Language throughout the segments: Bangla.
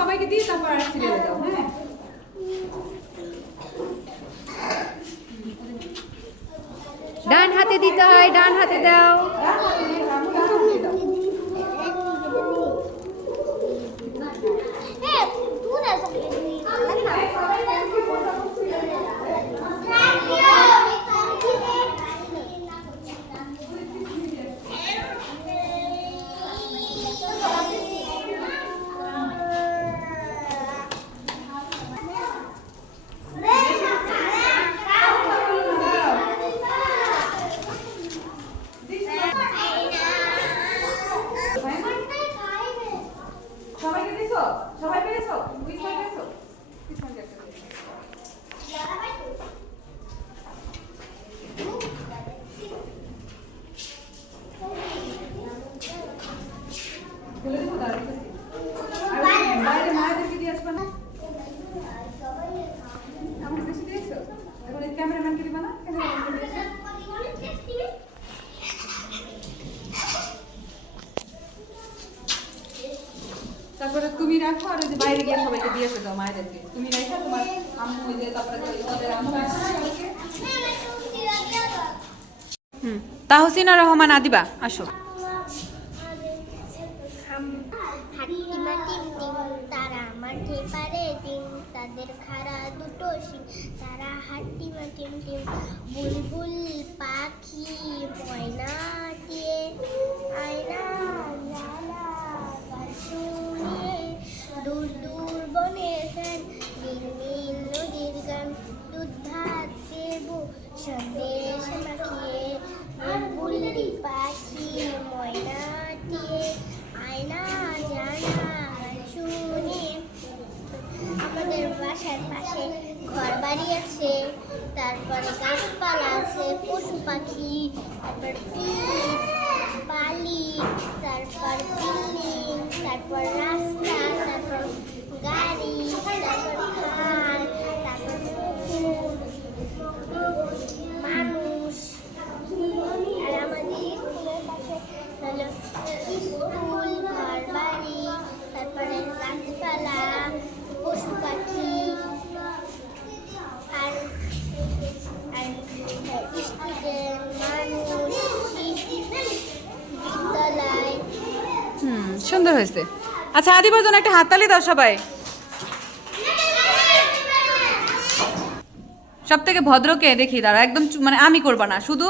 সবাইকে দিয়ে তারপর আর সিরিয়ালে দাও। হ্যাঁ ডান হাতে দিতে হয়, ডান হাতে দাও। সবাইকে দিছো? সবাই পেয়েছো? বুঝতে পেরেছো? বলে দেবো দাঁড়া বাইরে মায়েদেরকে দিয়ে আসবে না? আমার বেশি দিয়েছো? এখন এই ক্যামেরাম্যানকে দিবা না? ক্যামেরাম্যানকে দিয়েছো? তারপরে তুমি রাখো আর ওই যে বাইরে গিয়ে সবাইকে দিয়ে এসে দাও মায়েদেরকে। তুমি রাখো তোমার আম্মু ওই যে তারপরে ওদের আম্মু আছে না সবাইকে। তাহসিনা রহমান আদিবা আসো। তারা মাঠে পারে ডিম, তাদের খাড়া দুটো শিং, তারা হাট্টি মাটিম টিম, বুলবুল পাখি ময়না দিয়ে আয়না লালা শুনিয়ে দূর দূর বনে ফেন, নীল নীল নদীর গান, দুধ ভাত দেবো সন্দেশ মাখিয়ে, বুলবুল পাখি ময়না দিয়ে আয়না জানা শুনে। আমাদের বাসার পাশে ঘর বাড়ি আছে, তারপরে গাছপালা আছে, পশু পাখি, তারপর বালি, তারপর বিল্ডিং, তারপর রাস্তা, তারপর গাড়ি, তারপর খাল, তারপর পুকুর, মানুষ। আর আমাদের স্কুলের পাশে হলো স্কুল, ঘর বাড়ি, তারপরে গাছপালা, পশু পাখি, আর স্টুডেন্ট, মানুষ, বিদ্যালয়। সুন্দর হয়েছে। আচ্ছা আদিবার জন্য একটা হাততালি দাও সবাই। সব থেকে ভদ্রকে দেখি দাঁড়া, একদম মানে আমি করবা না, শুধু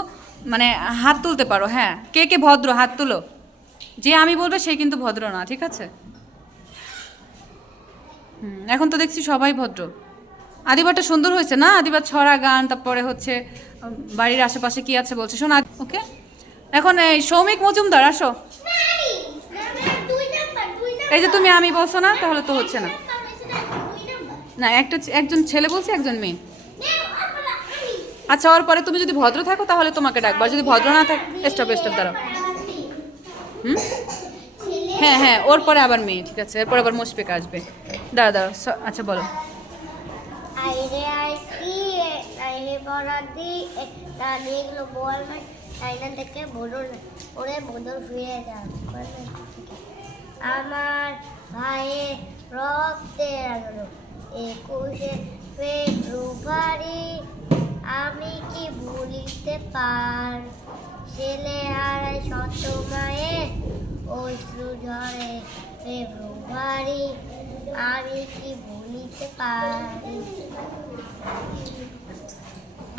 মানে হাত তুলতে পারো। হ্যাঁ, কে কে ভদ্র হাত তুলো। যে আমি বলবে সে কিন্তু ভদ্র না, ঠিক আছে? এখন তো দেখছি সবাই ভদ্র। আদিবারটা সুন্দর হয়েছে না? আদিবার ছড়া গান, তারপরে হচ্ছে বাড়ির আশেপাশে কি আছে বলছে, শোনা। ওকে, এখন এই সৌমিক মজুমদার আসো। এই যে তুমি আমি বলছো না, তাহলে তো হচ্ছে না। না, একজন ছেলে বলছে, একজন মেয়ে। আচ্ছা, ওর পরে তুমি যদি ভদ্র থাকো তাহলে তোমাকে ডাকবো, আর যদি ভদ্র না থাকো স্টপ দাঁড়াও। হ্যাঁ হ্যাঁ, ওর পরে আবার মেয়ে, ঠিক আছে? এরপর আবার মুশফিকা আসবে। দাঁড়াও। আচ্ছা বলো। আইরে আইটি আইরে বরাদি একটা দেখলো বল না, আইনা থেকে বদল ওরে বদল শুয়ে যাও। আমার ভাইয়ের রক্তে লাগলো 21শে ফেব্রুয়ারি, আমি কি ভুলিতে পার, ছেলে হারায় শত মায়ের অশ্রু ঝরে ফেব্রুয়ারি, আমি কি ভুলিতে পারি।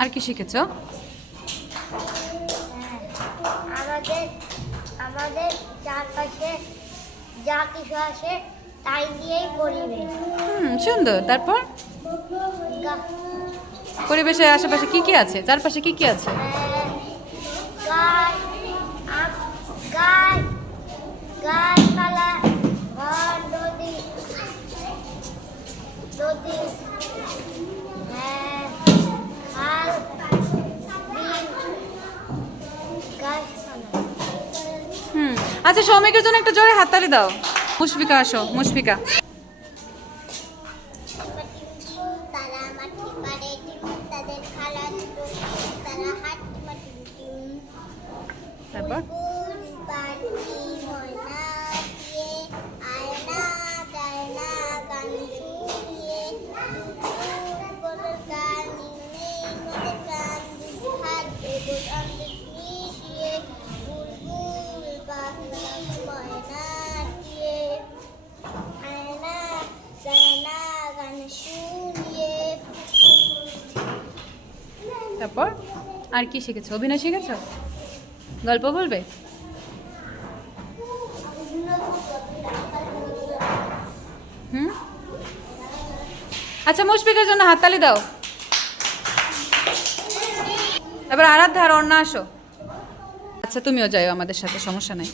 আর কি শিখেছ? আমাদের আমাদের চারপাশে যা কিছু আসে তাই দিয়েই পরিবেশ। সুন্দর। তারপর পরিবেশের আশেপাশে কি কি আছে, চারপাশে কি কি আছে? গাছ, গাছ, গাছপালা, ঘর, নদী, নদী, খাল, বিল, গাছপালা। আচ্ছা, সৌমিকের জন্য একটা জোরে হাততালি দাও। মুশফিকা আসো, মুশফিকা। তারা মাটি পারে ডিম, তাদের খালা দুটো শিং, তারা হাঁটতে মাটি ডিম, তারপর বুলবুল পাখি ময়না দিয়ে আয়না জায়না তারপর আর কি শিখেছো? অভিনয় শিখেছো? গল্প বলবে? হুম, আচ্ছা মুশফিকের জন্য হাততালি দাও। এবার আরাধ্যা আর অর্ণা আসো। আচ্ছা তুমিও যাও আমাদের সাথে, সমস্যা নাই।